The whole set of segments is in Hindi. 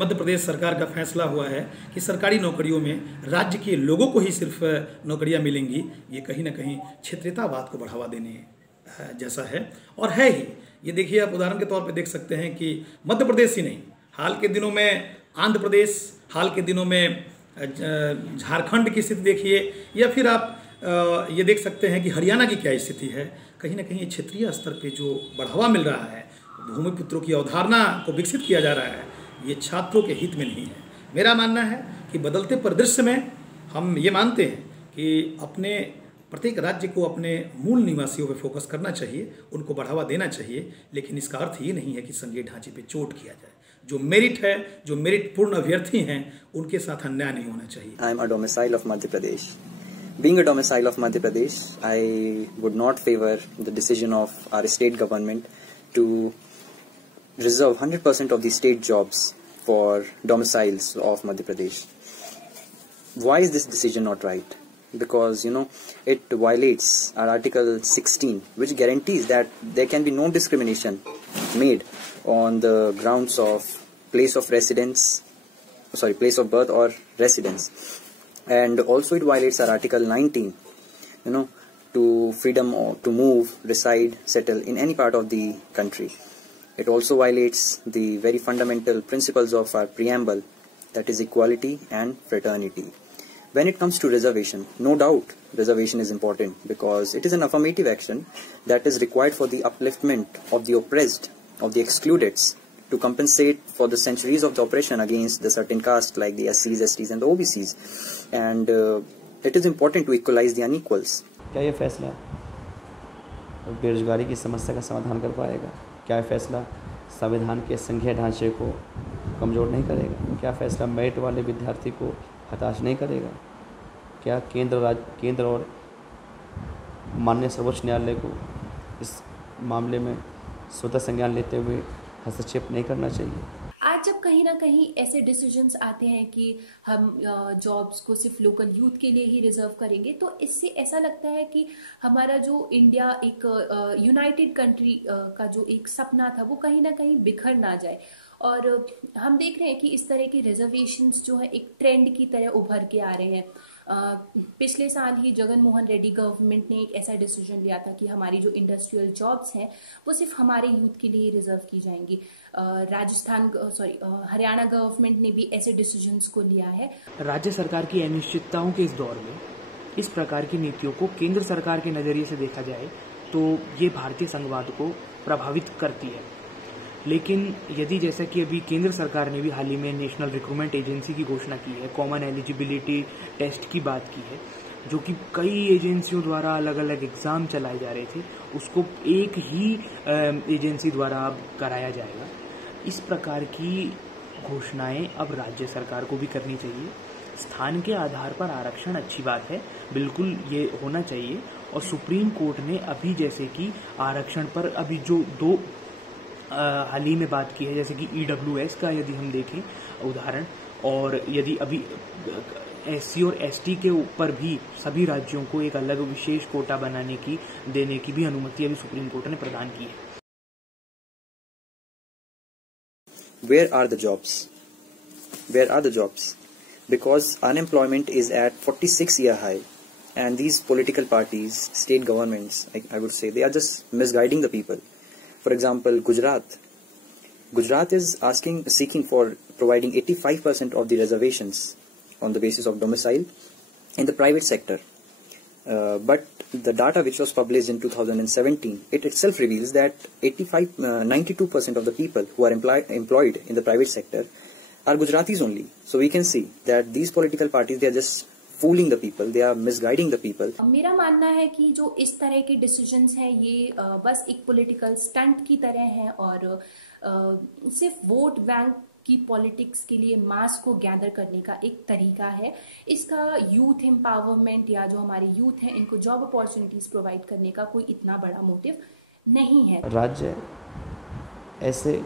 मध्य प्रदेश सरकार का फैसला हुआ है कि सरकारी नौकरियों में राज्य के लोगों को ही सिर्फ नौकरियां मिलेंगी। ये कहीं ना कहीं क्षेत्रीयतावाद को बढ़ावा देने जैसा है और है ही। ये देखिए, आप उदाहरण के तौर पे देख सकते हैं कि मध्य प्रदेश ही नहीं, हाल के दिनों में आंध्र प्रदेश, हाल के दिनों में झारखंड की स्थिति देखिए, या फिर आप ये देख सकते हैं कि हरियाणा की क्या स्थिति है। कहीं ना कहीं क्षेत्रीय स्तर पे जो बढ़ावा मिल रहा है, भूमिपुत्रों की अवधारणा को विकसित किया जा रहा है, ये छात्रों के हित में नहीं है। मेरा मानना है कि बदलते परिदृश्य में हम ये मानते हैं कि अपने प्रत्येक राज्य को अपने मूल निवासियों पर फोकस करना चाहिए, उनको बढ़ावा देना चाहिए, लेकिन इसका अर्थ ये नहीं है कि संघीय ढांचे पे चोट किया जाए। जो मेरिट है, जो मेरिट पूर्ण अभ्यर्थी हैं, उनके साथ अन्याय नहीं होना चाहिए। I am a domicile of Madhya Pradesh. Being a domicile of Madhya Pradesh, I would not favor the decision of our state government to reserve 100% of the state jobs for domiciles of Madhya Pradesh. Why is this decision not right? Because, it violates our Article 16, which guarantees that there can be no discrimination made on the grounds of place of birth or residence. And also it violates our Article 19, to freedom to move, reside, settle in any part of the country. It also violates the very fundamental principles of our preamble, that is equality and fraternity. When it comes to reservation, no doubt reservation is important because it is an affirmative action that is required for the upliftment of the oppressed, of the excluded, to compensate for the centuries of the oppression against the certain castes like the SCs, STs and the OBCs. And it is important to equalize the unequals. क्या ये फैसला बेरोजगारी की समस्या का समाधान कर पाएगा? क्या फैसला संविधान के संघीय ढांचे को कमज़ोर नहीं करेगा? क्या फैसला मेरिट वाले विद्यार्थी को हताश नहीं करेगा? क्या केंद्र और माननीय सर्वोच्च न्यायालय को इस मामले में स्वतः संज्ञान लेते हुए हस्तक्षेप नहीं करना चाहिए? आज जब कहीं ना कहीं ऐसे डिसीजंस आते हैं कि हम जॉब्स को सिर्फ लोकल यूथ के लिए ही रिजर्व करेंगे, तो इससे ऐसा लगता है कि हमारा जो इंडिया एक यूनाइटेड कंट्री का जो एक सपना था, वो कहीं ना कहीं बिखर ना जाए। और हम देख रहे हैं कि इस तरह की रिजर्वेशंस जो है एक ट्रेंड की तरह उभर के आ रहे हैं। पिछले साल ही जगन मोहन रेड्डी गवर्नमेंट ने एक ऐसा डिसीजन लिया था कि हमारी जो इंडस्ट्रियल जॉब्स हैं वो सिर्फ हमारे यूथ के लिए रिजर्व की जाएंगी। हरियाणा गवर्नमेंट ने भी ऐसे डिसीजंस को लिया है। राज्य सरकार की अनिश्चितताओं के इस दौर में इस प्रकार की नीतियों को केंद्र सरकार के नजरिए से देखा जाए तो ये भारतीय संघवाद को प्रभावित करती है। लेकिन यदि जैसा कि अभी केंद्र सरकार ने भी हाल ही में नेशनल रिक्रूटमेंट एजेंसी की घोषणा की है, कॉमन एलिजिबिलिटी टेस्ट की बात की है, जो कि कई एजेंसियों द्वारा अलग अलग एग्जाम चलाए जा रहे थे, उसको एक ही एजेंसी द्वारा अब कराया जाएगा। इस प्रकार की घोषणाएं अब राज्य सरकार को भी करनी चाहिए। स्थान के आधार पर आरक्षण अच्छी बात है, बिल्कुल ये होना चाहिए। और सुप्रीम कोर्ट ने अभी जैसे कि आरक्षण पर अभी जो दो हाल ही में बात की है, जैसे कि EWS का यदि हम देखें उदाहरण, और यदि अभी SC और ST के ऊपर भी सभी राज्यों को एक अलग विशेष कोटा देने की भी अनुमति अभी सुप्रीम कोर्ट ने प्रदान की है। Where are the jobs? Where are the jobs? Because unemployment is at 46-year high, and these political parties, state governments, I would say, they are just misguiding the people. For example, Gujarat is seeking for providing 85% of the reservations on the basis of domicile in the private sector. But the data which was published in 2017, it itself reveals that 92% of the people who are employed in the private sector are Gujaratis only. So we can see that these political parties, they are just fooling the people, they are misguiding the people. मेरा मानना है कि जो इस तरह के डिसीजंस हैं ये बस एक पॉलिटिकल स्टंट की तरह हैं और सिर्फ वोट बैंक की पॉलिटिक्स के लिए मास को गैदर करने का एक तरीका है। इसका यूथ एम्पावरमेंट या जो हमारे यूथ हैं इनको जॉब अपॉर्चुनिटीज प्रोवाइड करने का कोई इतना बड़ा मोटिव नहीं है। राज्य ऐसे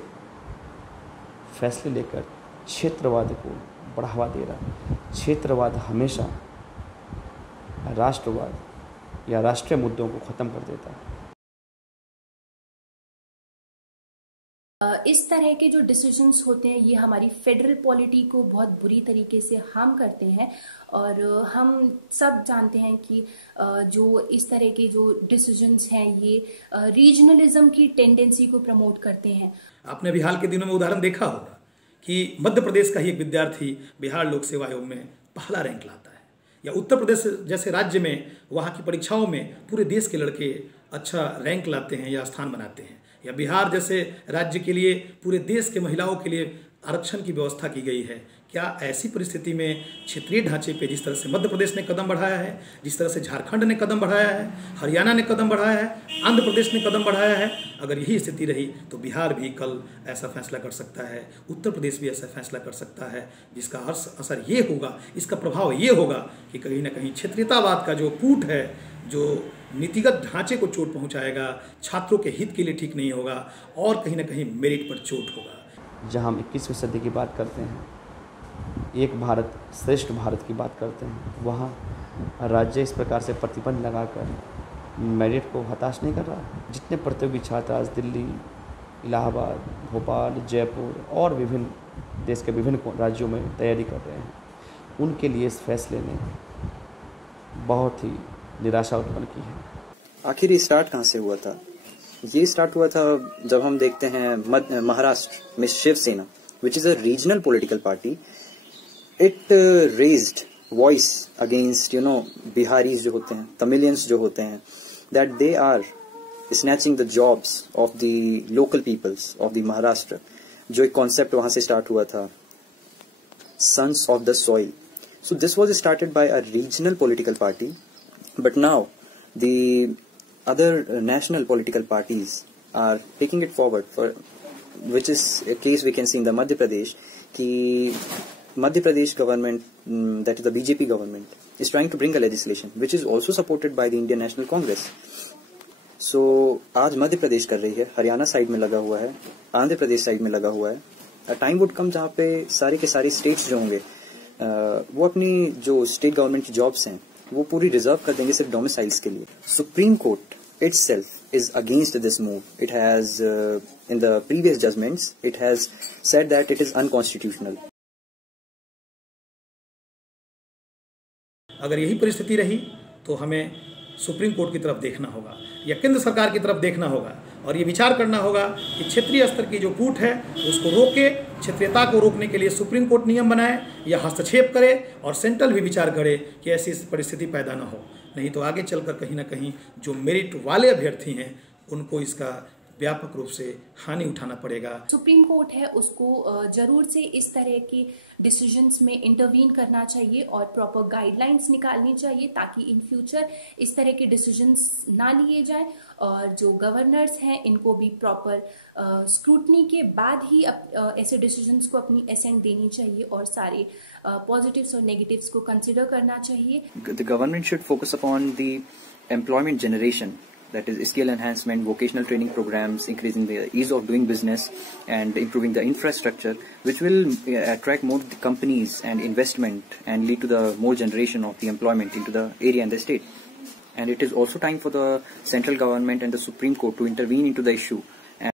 फैसले लेकर क्षेत्रवाद को बढ़ावा दे रहा है। क्षेत्रवाद हमेशा राष्ट्रवाद या राष्ट्रीय मुद्दों को खत्म कर देता है। इस तरह के जो डिसीजंस होते हैं ये हमारी फेडरल पॉलिटी को बहुत बुरी तरीके से हार्म करते हैं और हम सब जानते हैं कि जो इस तरह के जो डिसीजंस हैं ये रीजनलिज्म की टेंडेंसी को प्रमोट करते हैं। आपने अभी हाल के दिनों में उदाहरण देखा होगा कि मध्य प्रदेश का ही एक विद्यार्थी बिहार लोक सेवा आयोग में पहला रैंक लाता है, या उत्तर प्रदेश जैसे राज्य में वहाँ की परीक्षाओं में पूरे देश के लड़के अच्छा रैंक लाते हैं या स्थान बनाते हैं, या बिहार जैसे राज्य के लिए पूरे देश के महिलाओं के लिए आरक्षण की व्यवस्था की गई है। क्या ऐसी परिस्थिति में क्षेत्रीय ढांचे पे जिस तरह से मध्य प्रदेश ने कदम बढ़ाया है, जिस तरह से झारखंड ने कदम बढ़ाया है, हरियाणा ने कदम बढ़ाया है, आंध्र प्रदेश ने कदम बढ़ाया है, अगर यही स्थिति रही तो बिहार भी कल ऐसा फैसला कर सकता है, उत्तर प्रदेश भी ऐसा फैसला कर सकता है, जिसका असर ये होगा, इसका प्रभाव ये होगा कि कहीं ना कहीं क्षेत्रीयतावाद का जो कूट है, जो नीतिगत ढांचे को चोट पहुंचाएगा, छात्रों के हित के लिए ठीक नहीं होगा और कहीं ना कहीं मेरिट पर चोट होगा। जहां हम 21वीं सदी की बात करते हैं, एक भारत श्रेष्ठ भारत की बात करते हैं, वहाँ राज्य इस प्रकार से प्रतिबंध लगाकर मेरिट को हताश नहीं कर रहा। जितने प्रतियोगी छात्र आज दिल्ली, इलाहाबाद, भोपाल, जयपुर और विभिन्न देश के विभिन्न राज्यों में तैयारी कर रहे हैं, उनके लिए इस फैसले ने बहुत ही निराशा उत्पन्न की है। आखिर ये स्टार्ट कहाँ से हुआ था? ये स्टार्ट हुआ था जब हम देखते हैं महाराष्ट्र में Shiv Sena, which is a regional political party, it raised voice against Biharis जो होते हैं, Tamilians जो होते हैं, that they are snatching the jobs of the local peoples of the Maharashtra। जो एक concept वहाँ से start हुआ था, sons of the soil। So this was started by a regional political party, but now the other national political parties are taking it forward, for which is a case we can see in the Madhya Pradesh, ki Madhya Pradesh government, that is the BJP government, is trying to bring a legislation which is also supported by the Indian National Congress। So आज मध्य प्रदेश कर रही है, हरियाणा साइड में लगा हुआ है, आंध्र प्रदेश साइड में लगा हुआ है। अ टाइम वुड कम जहाँ पे सारे के सारे स्टेट्स जो होंगे वो अपनी जो स्टेट गवर्नमेंट की जॉब्स हैं वो पूरी रिजर्व कर देंगे सिर्फ डोमिसाइल्स के लिए। Supreme court itself is against this move. It has, in the previous judgments, it has said that it is unconstitutional. अगर यही परिस्थिति रही तो हमें सुप्रीम कोर्ट की तरफ देखना होगा या केंद्र सरकार की तरफ देखना होगा और ये विचार करना होगा कि क्षेत्रीय स्तर की जो कूट है उसको रोके, क्षेत्रीयता को रोकने के लिए सुप्रीम कोर्ट नियम बनाए या हस्तक्षेप करे और सेंट्रल भी विचार करे कि ऐसी परिस्थिति पैदा न हो। नहीं तो आगे चलकर कहीं ना कहीं जो मेरिट वाले अभ्यर्थी हैं उनको इसका व्यापक रूप से हानि उठाना पड़ेगा। सुप्रीम कोर्ट है उसको जरूर से इस तरह के डिसीजंस में इंटरवीन करना चाहिए और प्रॉपर गाइडलाइंस निकालनी चाहिए ताकि इन फ्यूचर इस तरह के डिसीजंस ना लिए जाएं और जो गवर्नर्स हैं इनको भी प्रॉपर स्क्रूटनी के बाद ही ऐसे डिसीजंस को अपनी एसेंट देनी चाहिए और सारे पॉजिटिव्स और नेगेटिव्स को कंसिडर करना चाहिए। The government should focus upon the employment generation, that is skill enhancement, vocational training programs, increasing the ease of doing business and improving the infrastructure, which will attract more companies and investment and lead to the more generation of the employment into the area and the state. And it is also time for the central government and the Supreme Court to intervene into the issue